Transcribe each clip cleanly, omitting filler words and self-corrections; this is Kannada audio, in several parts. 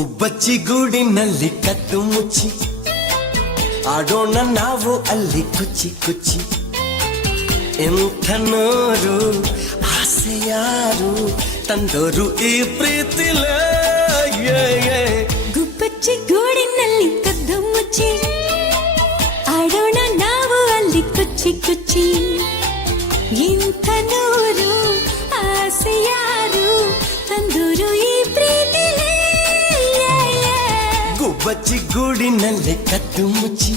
ಗುಬ್ಬಚ್ಚಿ ಗೂಡಿನಲ್ಲಿ ಕದ್ದು ಮುಚ್ಚಿ ಆಡೋಣ ನಾವು ಅಲ್ಲಿ ಕುಚ್ಚಿ ಕುಚ್ಚಿ. ಎಂಥ ನೋರು ಆಸೆ ಯಾರು ತಂದೋರು ಈ ಪ್ರೀತಿಲ. ಗುಬ್ಬಚ್ಚಿ ಗೂಡಿನಲ್ಲಿ ಕದ್ದು ಮುಚ್ಚಿ ಆಡೋಣ ನಾವು ಅಲ್ಲಿ ಕುಚ್ಚಿ ಕುಚ್ಚಿ. ಇಂಥ ನೋರು ಆಸೆ ಯಾರು ತಂದೋರು ಈ ಪ್ರೀತಿಲೇ. ಗುಬ್ಬಚ್ಚಿ ಗೂಡಿನಲ್ಲಿ ಕದ್ದು ಮುಚ್ಚಿ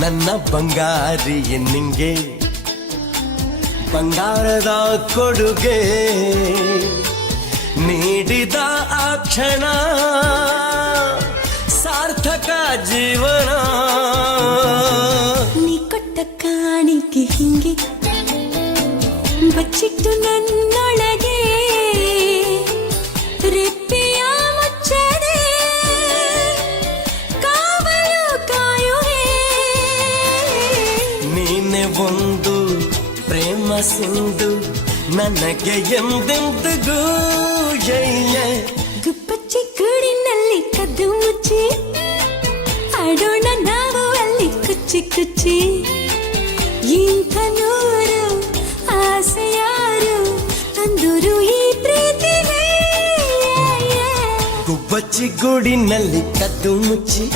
ನನ್ನ ಬಂಗಾರಿ ನಿಂಗೆ ಬಂಗಾರದ ಕೊಡುಗೆ ನೀಡಿದ ಆ ಕ್ಷಣ ಸಾರ್ಥಕ ಜೀವನ. ನೀ ಕೊಟ್ಟ ಕಾಣಿಕೆ ಹಿಂಗೆ ಬಚ್ಚಿಟ್ಟು ನನ್ನೊಳಗೆ ರೆಪ್ಪೆಯ ಮುಚ್ಚದೆ ಕಾವಲು ಕಾಯುವೆ. ನೀನೆ ಒಂದು ಪ್ರೇಮ ಸಿಂಧು ನನಗೆ ಎಂದೆಂದಿಗೂ. ಗುಬ್ಬಚ್ಚಿ ಗೂಡಿನಲ್ಲಿ ಕದ್ದು ಮುಚ್ಚಿ ಆಡೋಣ ನಾವು ಅಲ್ಲಿ ಕುಚ್ಚಿ ಕುಚ್ಚಿ. ಇಂಥ ನೂರು ಆಸೆ ಯಾರು ತಂದೂರು ಈ ಪ್ರೀತಿಗೆ. ಗುಬ್ಬಚ್ಚಿ ಗೂಡಿನಲ್ಲಿ ಕದ್ದು ಮುಚ್ಚಿ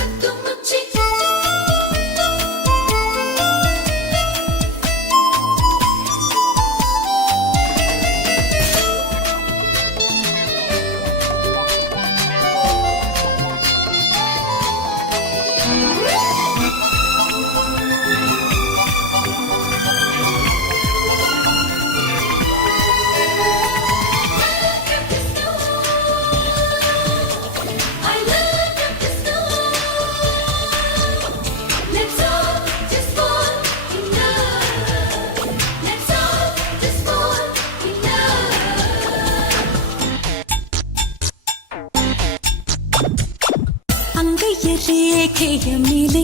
ಅಂಗೈಯ ರೇಖೆಯ ಮೇಲೆ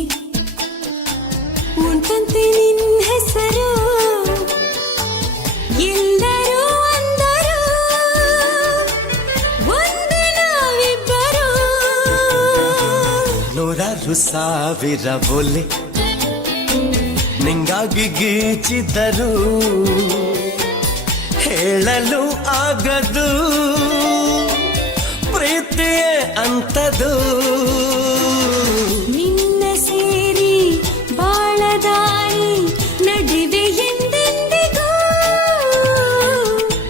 ಉಂಟಂತೆ ನಿನ್ನ ಹೆಸರು. ಎಲ್ಲರೂ ಅಂದರು ಒಂದೇ ನಾವಿಬ್ಬರು. ನೂರಾರು ಸಾವಿರ ಒಲೆ ನಿಂಗಾಗಿ ಗೀಚಿದರು ಹೇಳಲು ಆಗದು ಪ್ರೀತಿಯೇ ಅಂತದು. ನಿನ್ನ ಸೇರಿ ಬಾಳದಾರಿ ನಡುವೆ ಎಂದೆಂದಿಗೂ.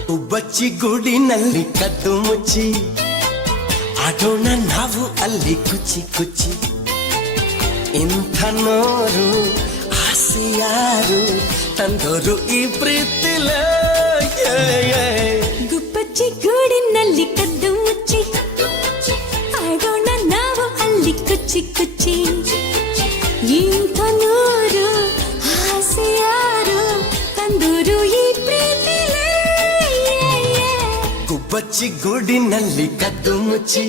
ಗುಬ್ಬಚ್ಚಿ ಗೂಡಿನಲ್ಲಿ ಕದ್ದು ಮುಚ್ಚಿ ಆಡೋಣ ನಾವು ಅಲ್ಲಿ ಕುಚ್ಚಿ ಕುಚ್ಚಿ. ಇಂಥ ನೋರು ಆಸೆ ಯಾರು ತಂದೋರು ಈ ಪ್ರೀತಿಲ. ಗುಬ್ಬಚ್ಚಿ ಗೂಡಿನಲ್ಲಿ ಕದ್ದು ಮುಚ್ಚಿ ಆಡೋಣ ನಾವು ಅಲ್ಲಿ ಕುಚ್ಚಿ ಕುಚ್ಚಿ. ಇಂಥ ನೂರು ಆಸೆ ಯಾರು ತಂದೂರು ಈ ಪ್ರೀತಿಲೇ. ಗುಬ್ಬಚ್ಚಿ ಗೂಡಿನಲ್ಲಿ ಕದ್ದು ಮುಚ್ಚಿ